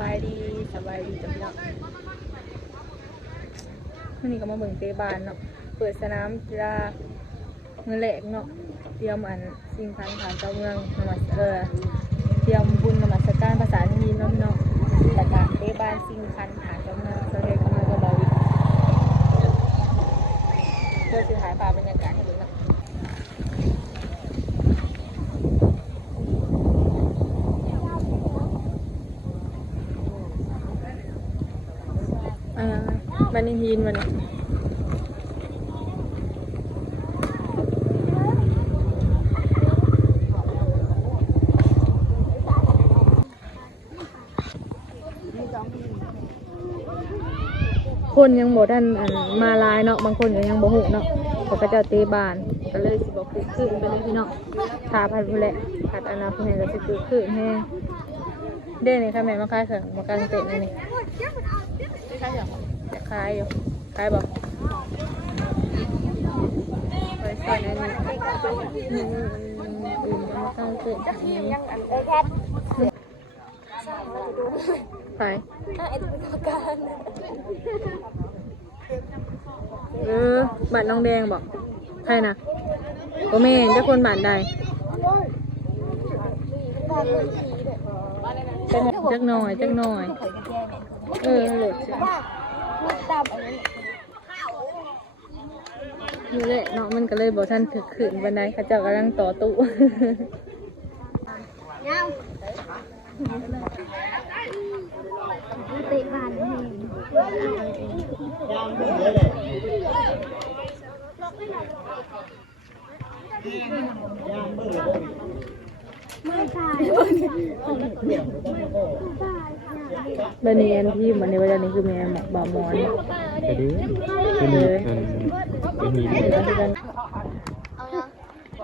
บายดีจ้ะพี่น้องวันนี้ก็มาเบิ่งเตะบานเนาะเปิดสนามกีฬาเมื่อแรกเนาะเตรียมสิ่งพันผ่านเจ้าเมืองนมัสเตรียมบุญนมัสการภาษาจีนเนาะพี่น้องแต่การเตะบานสิ่งพันผ่านเจ้าเมืองเสด็จมาก็บาวิเพื่อสิถ่ายภาพบรรยากาศให้ดูเนาะวันนี้ฮีนวันนี้คนยังบ่ทันมาลายเนาะบางคนก็ยังบ่ฮู้เนาะเขาก็จะเตะบานก็เลยสิบ่คึกคืนไปเลยพี่น้องถ้าพัดผู้แหละพัดอนาคตให้ก็สิคึกคืนแฮงเด้นี่ค่ะแม่มาขายเครื่องมากางเต็นท์นี่ขายอย่างจะขายอยู่ขายบ่ไปใส่ในนี้มากางเต็นท์นี้ไปบ้านน้องแดงบอกใครนะโอเมนเจ้าคนบ้านใดจักหน่อยโหลดนี่แหละเนาะมันก็เลยบอกท่านถึกขืนบันไดเขาเจ้ากำลังต่อตู้เตะผ่านเองบันนี้อันที่มันในวันนี้คือแม่บ่าวมอนจะดีเป็นมีเดี๋ยว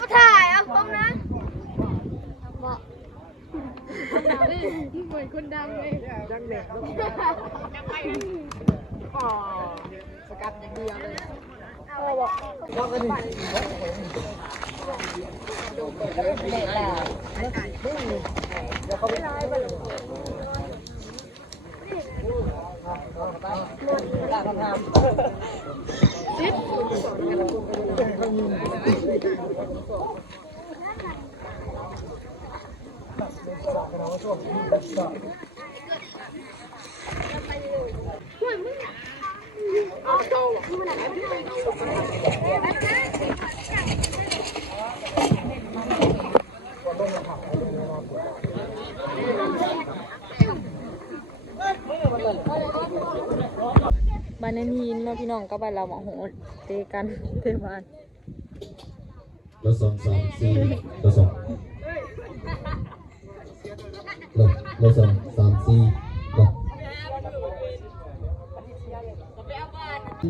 มาถ่ายเอาผมนะเหมือนคนดังเลยดังเด็กอ๋อสกัดอย่างเดียวเลยเราก็ดีเด็กแล้วเดี๋ยวเขาไปไล่ไปลาทำงานจิ๊บบ้านนั้นหินเนาะพี่น้องก็บ้านเราหมองโหเตะกันเตะบ้านรถ2 3 4รถ2รถ2 3 4รถ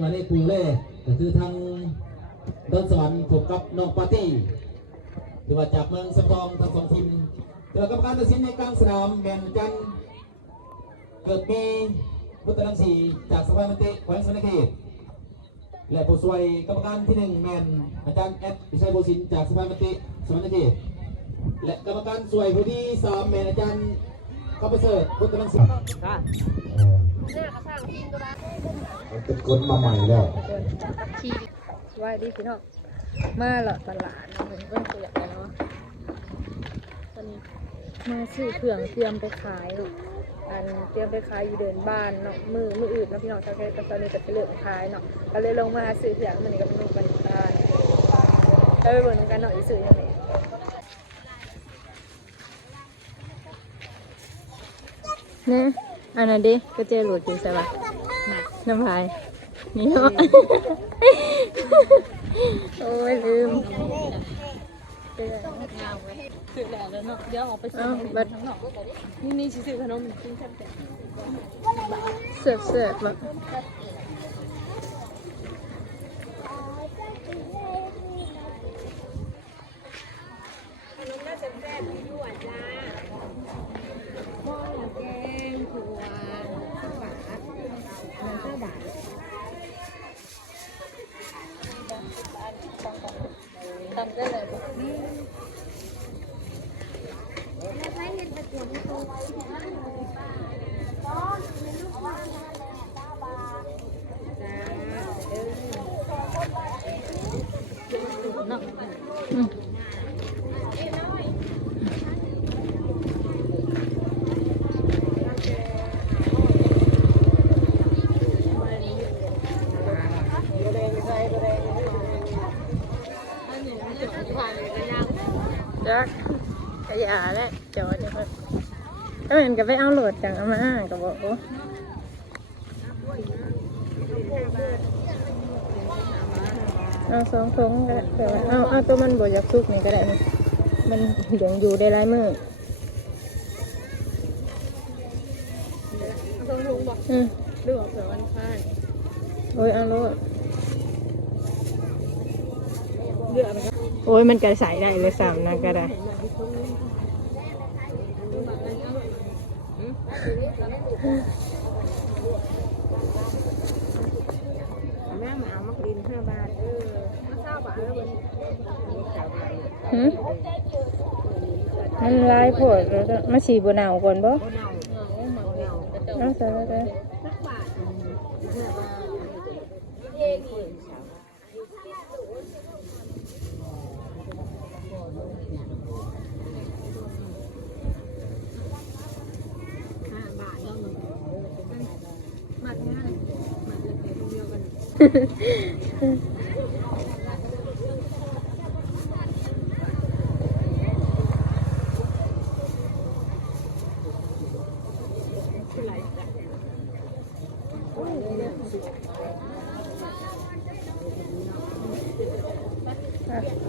อันนี้ปูเล่ก็คือทางดอนสวรรค์พบกับน้องปาร์ตี้หรือว่าจากเมืองสะพองทั้งสองทีมเกิดกรรมการตัดสินในกลางสนามแบ่งกันเกิดมีพุทธลังสีจากสภามันติแขวงสนเขตและผู้ช่วยกรรมการที่1แมนอาจารย์แอดวิชัยโบสินจากสภามันติสนเขตและกรรมการช่วยผู้ที่3แมนอาจารย์ข้าพเจ้าพุทธลังสีเป็นคนมาใหม่แล้วที่ว่าดีพี่น้องมาหลอดตลาดเหมือนเพื่อนคุยกันเนาะตอนนี้มาซื้อเครื่องเตรียมไปขายเนาะเตรียมไปขายอยู่เดินบ้านเนาะมืออื่นเนาะพี่น้องชาวเทศตอนนี้จะไปเลือกขายเนาะก็เลยลงมาซื้อเครื่องมันนี่ก็เป็นลูกกันได้ไปเบิ่งกันเนาะอีซื้อยังไงเนี่ยอันนั้นดิก็เจอหลุดอยู่ใช่ปะน้ำพายนี่เนาะโอ้ยลืมซื้อแล้วเนาะเดี๋ยวออกไปซื้อข้างนอกนี่ซื้อขนมกินแซ่บๆเสิร์ฟแบบขนมน่าจะแซ่บดีด้วยจ้าหม้อแกงถั่วบาททำได้เลย ก็เหมือนกับไปเอาโหลดจังเอามากับบอกว่าเอาสองถุงก็ได้แต่ว่าเอาตัวมันบดยักซุกนี่ก็ได้นี่มันยังอยู่ได้หลายมื้อเอาสองถุงบอกเลือกเผื่อวันพลาดโอ้ยเอาโลดเลือกโอ้ยมันกระใสได้เลยสามนะก็ได้แม่มาเอามักดิน5 บาทมา20 บาทแล้วมันลายโผดแล้วก็มาฉีดบนหนาวก่อนบ่เอาใส่ได้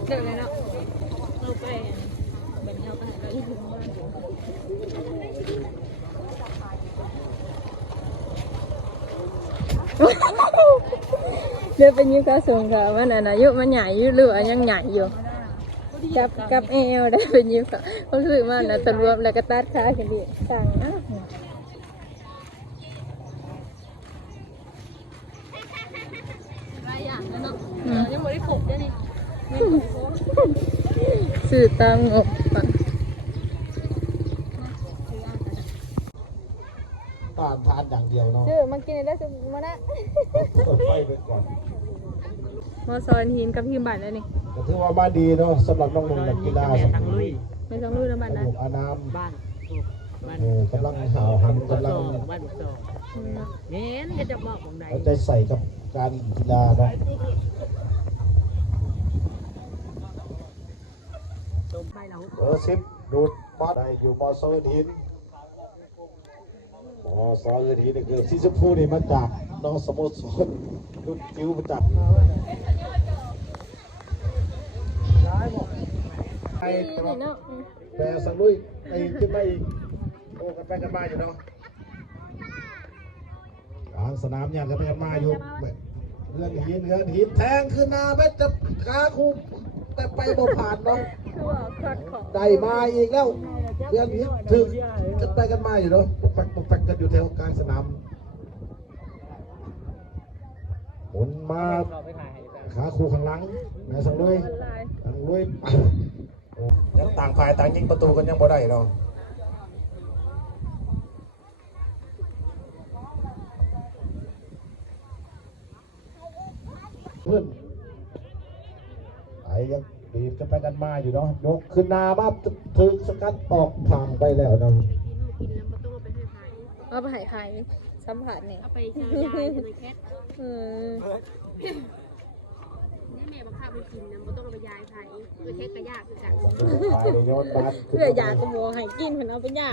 เดี๋ยวเลยเนาะเราไปบันเทาไปเราอยู่บ้านเดี๋ยวเป็นยุคกระสงค่ะมันอายุมันใหญ่อยู่หรือยังใหญ่อยู่กับเอลได้เป็นยุคค่ะเขาซื้อมานะตะรวมแล้วก็ตัดขาขึ้นดิสั่งอ่ะยังไม่ได้ขบด้วยนี่สื่อตามงบทานอย่างเดียวเนาะ ชื่อมากินได้สุดมานะ เปิดไฟไปก่อน มอซอนหินกับพิมพ์บัตรแล้วนี่ แต่ถือว่ามาดีเนาะสำหรับน้องๆนักกีฬาสำหรับ ไม่ต้องรู้นะบัตรนะ อาน้ำ บ้านกำลังหาวหันกำลัง บ้านสองเน้นจะจะบอกของใด เอาใจใส่กับการกีฬาเนาะ ไปเรา 10ดูดบัตรอยู่มอซอหินมอซอหินนี่คือสีชมพูนี่มาจากน้องสโมสรรุ่นจิ๋วมาจากแต่สังลุยไอ้ขึ้นมาอีกโอ้กันไปกันมาอยู่เนาะกลางสนามยังกันไปกันมาอยู่เลื่อนหินแทงขึ้นมาเบ็ดจะขาคู่แต่ไปบ่ผ่านเนาะได้มาอีกแล้วเลื่อนหินถึงกันไปกันมาอยู่เนาะปกปักกันอยู่แถวกลางสนามหมุนมาขาคู่ข้างหลังนายสังลุยยังต่างฝ่ายต่างยิงประตูกันยังบ่ได้เนาะเพื่อนไอ้ยังบีบกันไปกันมาอยู่เนาะยกขึ้นนามาถึงสกัดออกทางไปแล้วนะ เอาไปหายใครสัมผัสเนี่ย เอาไปชายายไปแคท นี่แม่บังคับไปกินนะไม่ต้องเอาไปยายไผ่ไปแคทกระยากคือกัน เพื่อยากระบอกให้กินมันเอาไปใหญ่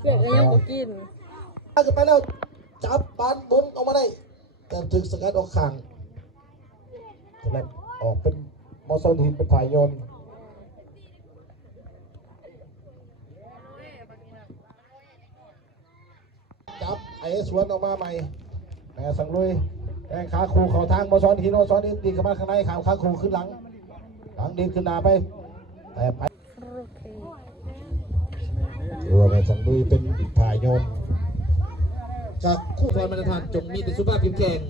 เพื่อก็ยังบ่กิน ถ้าเกิดไปแล้วจับบานบุนออกมาได้แต่ถึงสกัดออกข้างแล้วออกเป็นมอสซอนหินเป็นถ่ายโยนจับไอ้สวนออกมาใหม่แม่สังลุยแองขาคูเขาทางมอสซอนหินดีเข้ามาข้างในขาคูขึ้นหลังดินขึ้นหน้าไปแต่ไปตัวแม่สังลุยเป็นถ่ายโยนจากคู่พรมาตรฐานจงมีแต่สุภาพพิมพ์แข่ง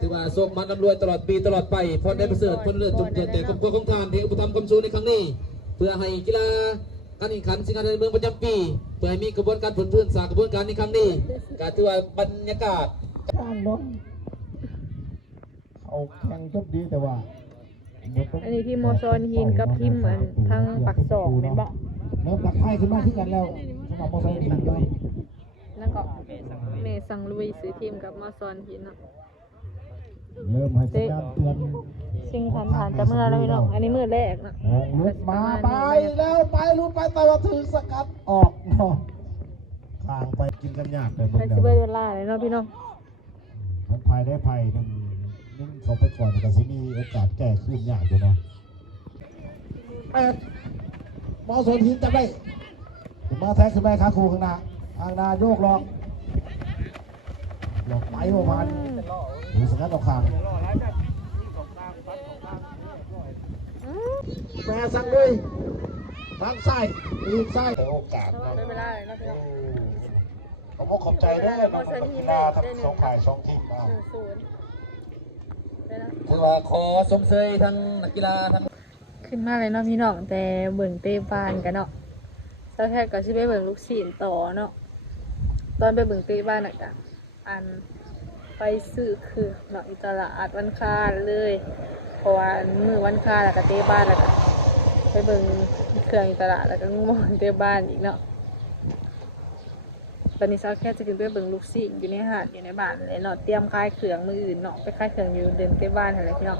ถือว่าทรงมันนำรวยตลอดปีตลอดไปพรได้ประเสริฐพรเลิศจงเจริญแต่ครอบครัวของทานที่อุปถัมภ์คำชูในครั้งนี้เพื่อให้กีฬาการแข่งขันสิ่งการในเมืองประจำปีเพื่อให้มีกระบวนการผลพื้นสร้างกระบวนการในครั้งนี้การถือว่าบรรยากาศเอาแข่งจบดีแต่ว่าอันนี้ที่มอซอนหินกับทีมเหมือนทางปักศอกเป็นบ่ เริ่มตักไข่ขึ้นมาขึ้นกันแล้วสำหรับมอสซอนหินด้วย แล้วก็เมสังลุยซื้อทีมกับมอซอนหินเนาะ เริ่มให้สัญญาณเตือน ชิงผ่านจะเมื่อแล้วพี่น้องอันนี้มือแรกเนาะ ลุดมาไปแล้วไปลุดไปแต่ว่าถึงสกัดออกเนาะ ทางไปกินกันยากเลย ไปสิเบเวลาเลยเนาะพี่น้อง มันภายได้ภัยหนึ่งเขาไปก่อนแต่สิมีโอกาสแก้ขึ้นยากอยู่เนาะมอสนหินจับได้มาแท็กขึ้นไปขาคูข้างหน้าโยกลองไปประมาณถึงสังกัดออกข้างแม่สั่งเลยทางซ้ายอีกซ้ายโอกาส ไปเวลาเลยเนาะพี่น้อง ผมขอบใจด้วยน้องนักกีฬาทั้งสองฝ่ายสองทีมมา ได้แล้ว ถือว่าขอสมเสยทั้งนักกีฬาทั้ง ขึ้นมาเลยเนาะพี่น้องแต่เบิ่งเตะบานกันเนาะเจ้าแท้ก็สิไปเบิ่งลูกศิษย์ต่อเนาะตอนไปเบิ่งเตะบานน่ะก็อันไปซื้อคือเนาะอิตลาดวันคารเลยเพราะว่ามื้อวันคารแล้วก็เตะบานแล้วก็ไปเบิ่งเครื่องอิตลาดแล้วก็งมเตะบานอีกเนาะตอนนี้เจ้าแค่จะขึ้นไปเบิ่งลูกศิษย์อยู่ในหาดอยู่ในบ้านเลยเนาะเตรียมคลายเครื่องมื้ออื่นเนาะไปคลายเครื่องอยู่เดินเตะบานหั่นแหละพี่น้อง